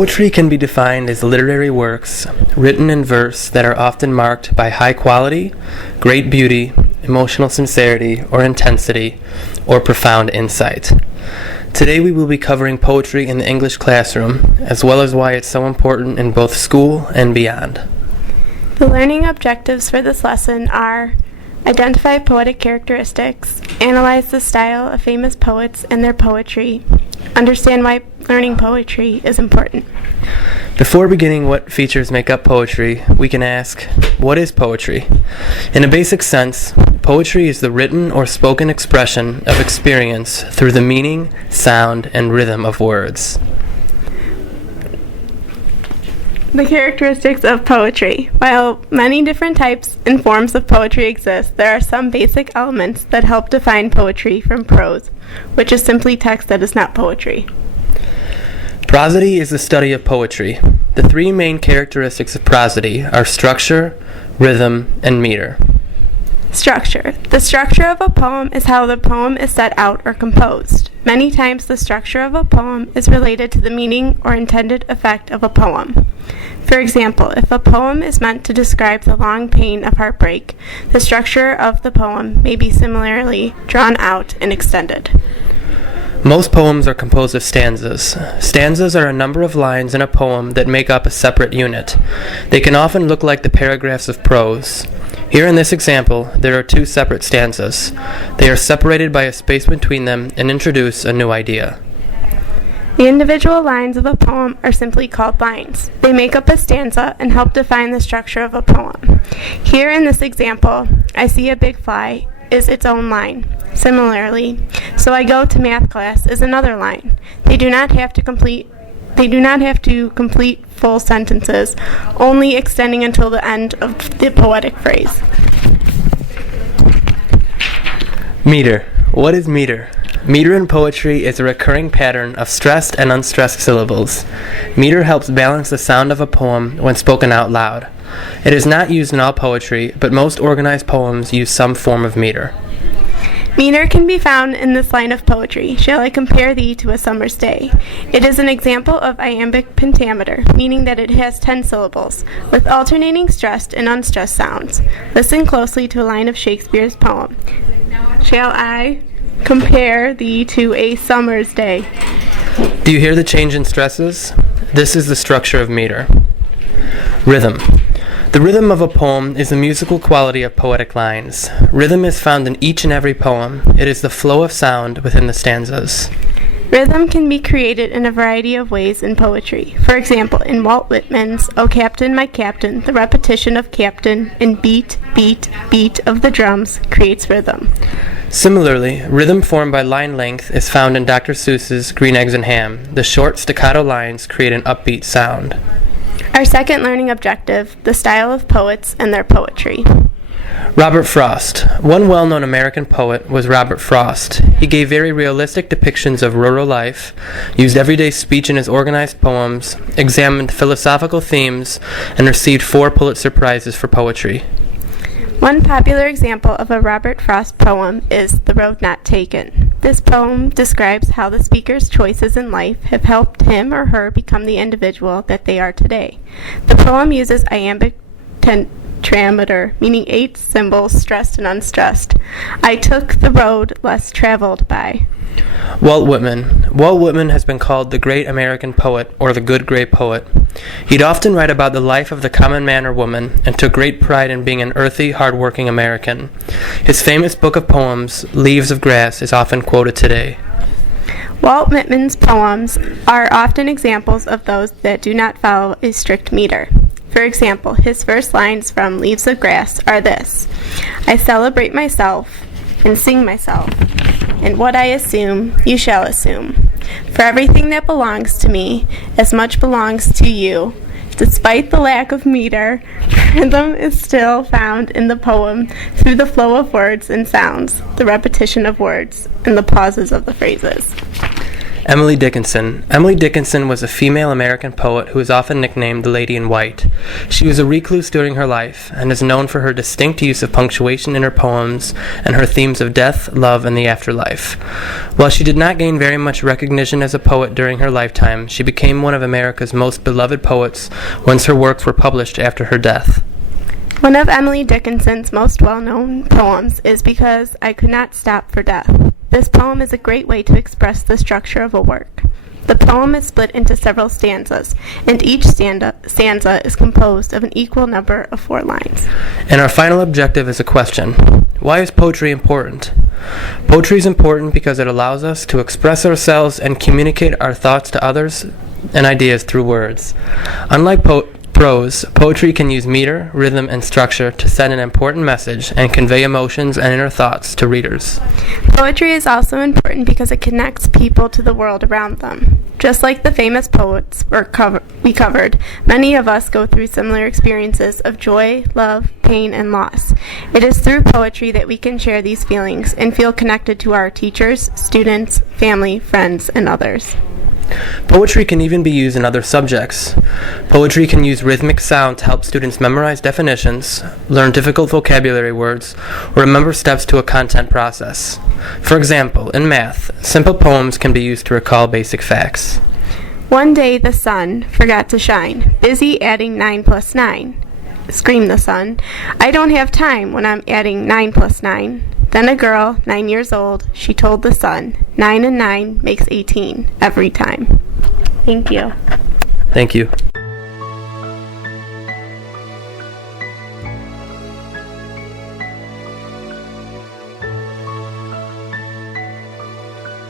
Poetry can be defined as literary works written in verse that are often marked by high quality, great beauty, emotional sincerity or intensity, or profound insight. Today we will be covering poetry in the English classroom, as well as why it's so important in both school and beyond. The learning objectives for this lesson are: identify poetic characteristics, analyze the style of famous poets and their poetry, understand why learning poetry is important. Before beginning what features make up poetry, we can ask, what is poetry? In a basic sense, poetry is the written or spoken expression of experience through the meaning, sound, and rhythm of words. The characteristics of poetry. While many different types and forms of poetry exist, there are some basic elements that help define poetry from prose, which is simply text that is not poetry. Prosody is the study of poetry. The three main characteristics of prosody are structure, rhythm, and meter. Structure. The structure of a poem is how the poem is set out or composed. Many times the structure of a poem is related to the meaning or intended effect of a poem. For example, if a poem is meant to describe the long pain of heartbreak, the structure of the poem may be similarly drawn out and extended. Most poems are composed of stanzas. Stanzas are a number of lines in a poem that make up a separate unit. They can often look like the paragraphs of prose. Here in this example, there are two separate stanzas. They are separated by a space between them and introduce a new idea. The individual lines of a poem are simply called lines. They make up a stanza and help define the structure of a poem. Here in this example, I see a big fly is its own line. Similarly, so I go to math class is another line. They do not have to complete full sentences, only extending until the end of the poetic phrase. Meter. What is meter? Meter in poetry is a recurring pattern of stressed and unstressed syllables. Meter helps balance the sound of a poem when spoken out loud. It is not used in all poetry, but most organized poems use some form of meter. Meter can be found in this line of poetry. Shall I compare thee to a summer's day? It is an example of iambic pentameter, meaning that it has 10 syllables, with alternating stressed and unstressed sounds. Listen closely to a line of Shakespeare's poem. Shall I compare thee to a summer's day? Do you hear the change in stresses? This is the structure of meter. Rhythm. The rhythm of a poem is the musical quality of poetic lines. Rhythm is found in each and every poem. It is the flow of sound within the stanzas. Rhythm can be created in a variety of ways in poetry. For example, in Walt Whitman's O Captain, My Captain, the repetition of captain and beat, beat, beat of the drums creates rhythm. Similarly, rhythm formed by line length is found in Dr. Seuss's Green Eggs and Ham. The short staccato lines create an upbeat sound. Our second learning objective, the style of poets and their poetry. Robert Frost. One well-known American poet was Robert Frost. He gave very realistic depictions of rural life, used everyday speech in his organized poems, examined philosophical themes, and received 4 Pulitzer Prizes for poetry. One popular example of a Robert Frost poem is The Road Not Taken. This poem describes how the speaker's choices in life have helped him or her become the individual that they are today. The poem uses iambic pentameter, meaning 8 symbols stressed and unstressed. I took the road less traveled by. Walt Whitman. Walt Whitman has been called the great American poet, or the good gray poet. He'd often write about the life of the common man or woman, and took great pride in being an earthy, hard-working American. His famous book of poems, Leaves of Grass, is often quoted today. Walt Whitman's poems are often examples of those that do not follow a strict meter. For example, his first lines from Leaves of Grass are this: I celebrate myself and sing myself, and what I assume, you shall assume. For everything that belongs to me, as much belongs to you. Despite the lack of meter, rhythm is still found in the poem through the flow of words and sounds, the repetition of words, and the pauses of the phrases. Emily Dickinson. Emily Dickinson was a female American poet who is often nicknamed the Lady in White. She was a recluse during her life and is known for her distinct use of punctuation in her poems and her themes of death, love, and the afterlife. While she did not gain very much recognition as a poet during her lifetime, she became one of America's most beloved poets once her works were published after her death. One of Emily Dickinson's most well-known poems is Because I Could Not Stop for Death. This poem is a great way to express the structure of a work. The poem is split into several stanzas, and each stanza is composed of an equal number of 4 lines. And our final objective is a question. Why is poetry important? Poetry is important because it allows us to express ourselves and communicate our thoughts to others and ideas through words. Unlike prose, poetry can use meter, rhythm, and structure to send an important message and convey emotions and inner thoughts to readers. Poetry is also important because it connects people to the world around them. Just like the famous poets we covered, many of us go through similar experiences of joy, love, pain, and loss. It is through poetry that we can share these feelings and feel connected to our teachers, students, family, friends, and others. Poetry can even be used in other subjects. Poetry can use rhythmic sound to help students memorize definitions, learn difficult vocabulary words, or remember steps to a content process. For example, in math, simple poems can be used to recall basic facts. One day the sun forgot to shine, busy adding 9 plus 9. Screamed the sun, I don't have time when I'm adding 9 plus 9. Then a girl, 9 years old, she told the sun, 9 and 9 makes 18 every time. Thank you. Thank you.